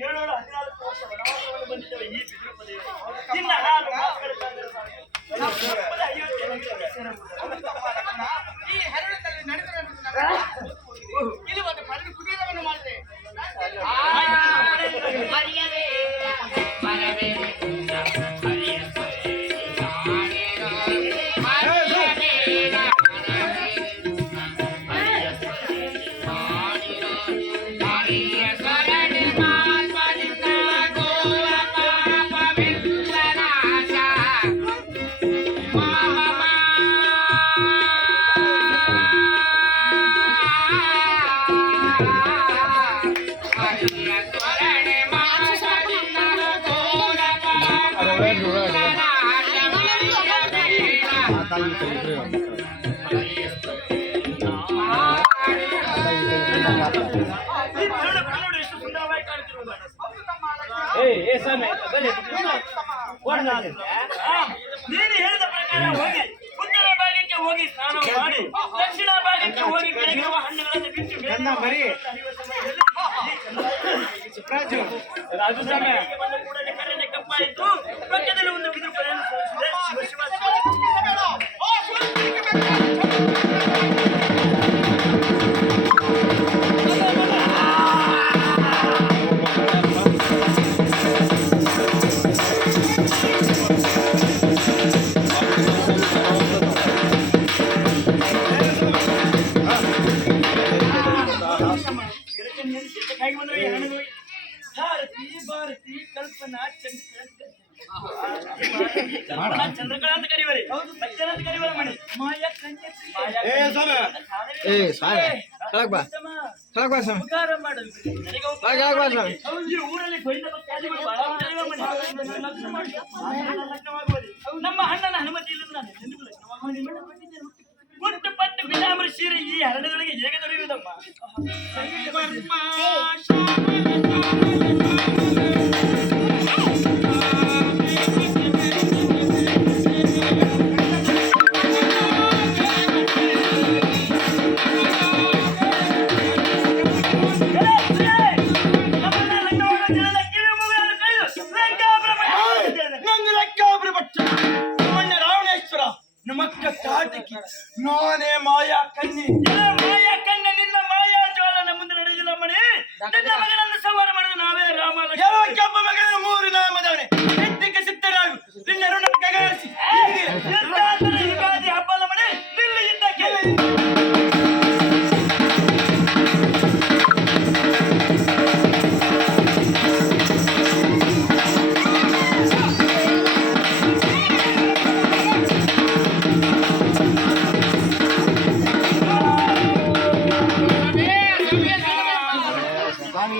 714 ವರ್ಷ ವನವಾಸವನ್ನು ಬಂದಿದ್ದೇವೆ ಈ ಬಿದಿರು ಪದವಿ. ಇನ್ನ ನಾನು ಮಾತುಗಳಕ್ಕಾದರೆ ಈ ಹರಳದಲ್ಲಿ ನಡೆದ ಇಲ್ಲಿ ಒಂದು ಪರಡಿ ಕುಟೀರವನ್ನು ಮಾಡಿದೆ. ನೀನು ಹೇಳಿದ ಪ್ರಕಾರ ಹೋಗಿ ಉತ್ತರ ಭಾಗಕ್ಕೆ ಹೋಗಿ ಸ್ನಾನ ಮಾಡಿ ದಕ್ಷಿಣ ಭಾಗಕ್ಕೆ ಹೋಗಿ ಬೆಳಗಿರುವ ಹಣ್ಣುಗಳನ್ನು ಬಿಟ್ಟು ರಾಜು ಕೂಡಲೇ ಕರೆನೆ ಕಪ್ಪಾಯಿತು. ಪಕ್ಕದಲ್ಲಿ ಒಂದು ಬಿದಿರು ಪ್ರಯಾಣಿಸಿದೆ. ಶಿವ ಭಾರತಿ ಕಲ್ಪನಾ ಚಂದ್ರಕಲಾ ಅಂತ ಕರೀವರಿ, ಸತ್ಯನ ಅಂತ ಕರೀವರ ಮಣಿ ಮಾಯಾ ಊರಲ್ಲಿ ನಮ್ಮ ಅಣ್ಣನ ಅನುಮತಿ ಇಲ್ಲದ ಪುಟ್ಟು ಪಟ್ಟು ಬಿಲಾಮರ ಸೀರೆ ಈ ಹರಡದೊಳಗೆ ಹೇಗೆ ದೊರೆಯುವುದಮ್ಮ? ನಾನೇ ಮಾಯಾ ಕನ್ನಿ. ಮಾಯಾ ಕನ್ನ ನಿನ್ನ ಮಾಯಾ ಜ್ವಾಲನ ಮುಂದೆ ನಡೆದಿಲ್ಲ ಮಣಿ. ನಿನ್ನ ಮಗನನ್ನು ಸಂಹಾರ ಮಾಡಿದ ನಾವೇ ರಾಮ.